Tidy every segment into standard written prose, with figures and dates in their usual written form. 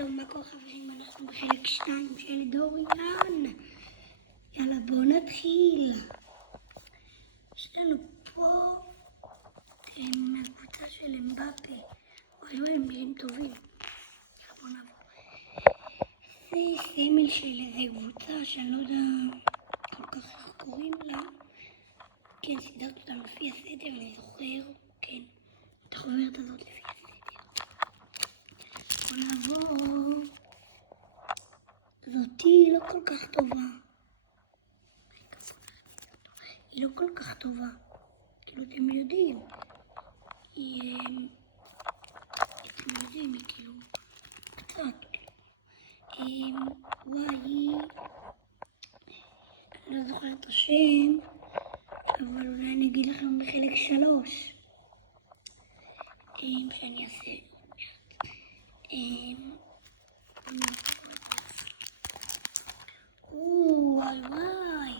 טוב, מה קורה חברים? אנחנו בחלק 2 של דוריאן. יאללה, בואו נתחיל. יש לנו פה מהקבוצה של אמבפה. וואי, הם נראים טובים. בואו נעבור. זה סמל של איזה קבוצה שאני לא יודע כל כך איך קוראים לה. כן, סידרתי אותם לפי הסדר, אני זוכר. כן, את החוברת הזאת לפי הסדר. בואו נעבור. זאתי לא כל כך טובה. היא לא כל כך טובה. כאילו אתם יודעים. היא כאילו קצת. וואי, אני לא זוכרת את השם, אבל אולי אני אגיד לכם בחלק 3. שאני אעשה. וואי וואי.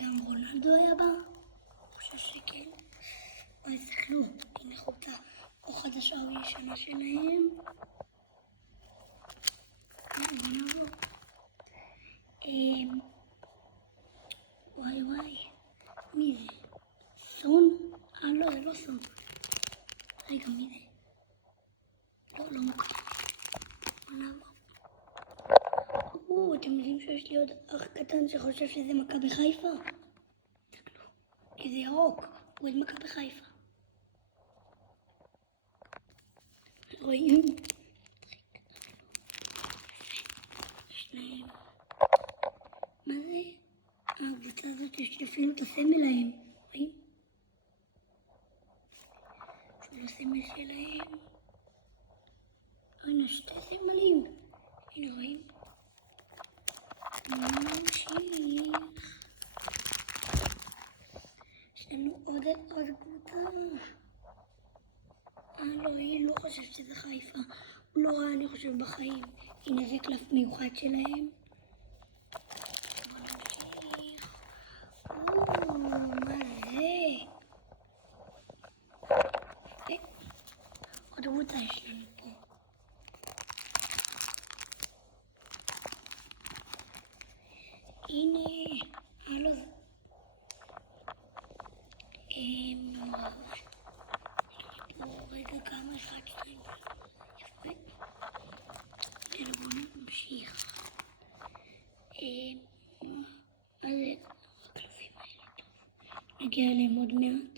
גם רונלדו היה בה? אני חושב שכן. וואי, זה כלום. הנה חולצה או חדשה או ישנה שלהם. בוא נעבור. וואי וואי. מי זה? סון? לא, זה לא סון. רגע, מי זה? לא מוכר. בוא נעבור. אתם יודעים שיש לי עוד אח קטן שחושב שזה מכבי חיפה? תסתכלו, כי זה ירוק, הוא את מכבי חיפה. רואים? שניים. מה זה? הקבוצה הזאת יש אפילו את הסמל להם. רואים? אפילו הסמל שלהם. הנה, שתי סמלים. הנה, רואים? נמשיך. יש לנו עוד קבוצה. לא, היא לא חושבת שזה חיפה. הוא לא ראה, אני חושב, בחיים. הנה זה קלף מיוחד שלהם. בוא נמשיך. מה זה? עוד קבוצה יש לנו פה. הנה, הלו. רגע, כמה 1, 2, יפה. יאללה, בואו נמשיך. אז הקלפים האלה טוב. נגיע אליהם עוד מעט.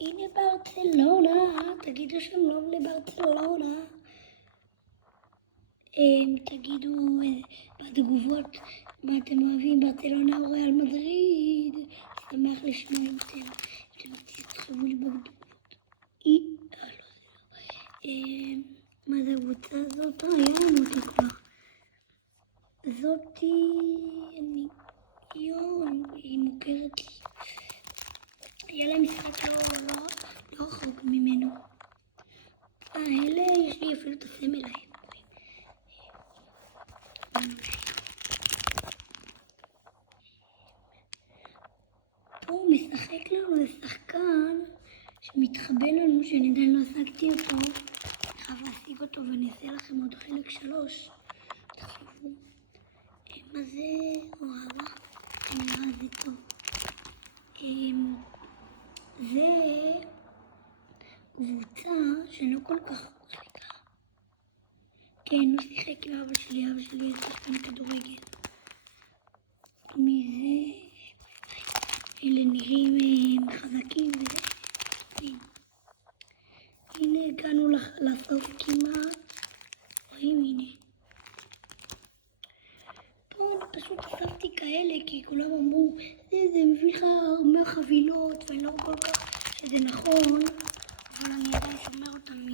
הנה ברצלונה, תגידו שלום לברצלונה. תגידו בתגובות מה אתם אוהבים, ברצלונה או ריאל מדריד. שמח לשמוע אם אתם תכתבו לי בתגובות. מה זה הקבוצה הזאת? היה לנו אותה כבר. זאתי, היא מוכרת לי. היה להם משחק לא רחוק ממנו. אלה, יש לי אפילו את הסמל להם. פה משחק לנו לשחקן שמתחבא לנו, שאני עדיין לא השגתי אותו. אני חייב להשיג אותו ואני אעשה לכם עוד חלק 3. תחשבו. מה זה? וואלה, נראה זה טוב. זה קבוצה שלא כל כך מחליקה. כן, הוא שיחק עם אבא שלי יש שחקן כדורגל. מי זה? אלה נראים חזקים וזה. הנה הגענו לסוף כמעט. רואים, הנה. פה אני פשוט אספתי כאלה כי כולם אמרו זה מביא לך 100 חבילות ואני לא כל כך שזה נכון, אבל אני עדיין שומר אותם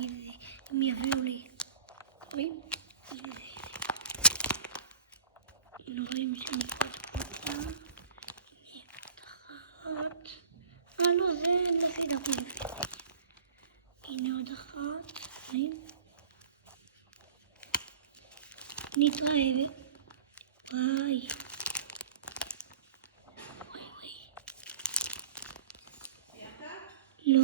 אם יביאו לי. רואים? הנה זה. הנה רואים שאני קצת קבוצה. אחת. לא, זה לא סידרתי לפי. הנה עוד אחת. רואים? נתראה. וואי. לא.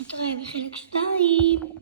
נתראה בחלק 2.